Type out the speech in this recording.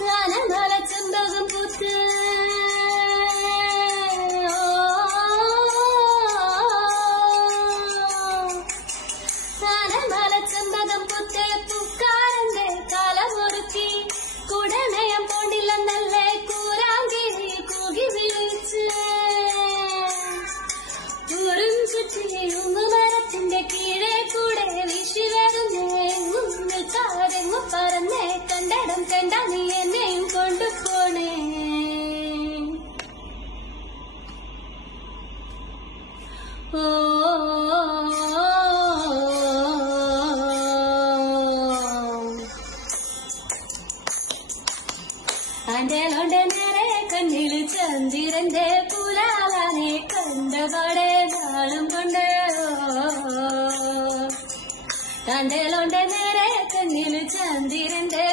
ആനമല ചെമ്പകം പൂത്ത് ആനമല ചെമ്പകം പൂത്ത് പൂക്കാരന്റെ കാലമൊരുക്കി കുടനയം പോണ്ടില്ലെന്നല്ലേ കൂരാങ്കിരി കൂകി വിളിച്ച് ൂരും ചുറ്റി ഉങ്ങുമരത്തിന്റെ കീഴെ കൂടെ വീശി വരുന്നേ നിൽക്കാതെങ്ങു പറന്നേ കണ്ടടം കണ്ട നീ എന്നെയും കൊണ്ടുപോണേ ഓ ആൻ്റെലോണ്ട് നേരെ കണ്ണിൽ ചന്ദ്രന്റെ പുലാലാനെ കണ്ടപാടെ നാളും കൊണ്ട് ആൻ്റെലോണ്ട് നേരെ കണ്ണിൽ ചന്ദ്രന്റെ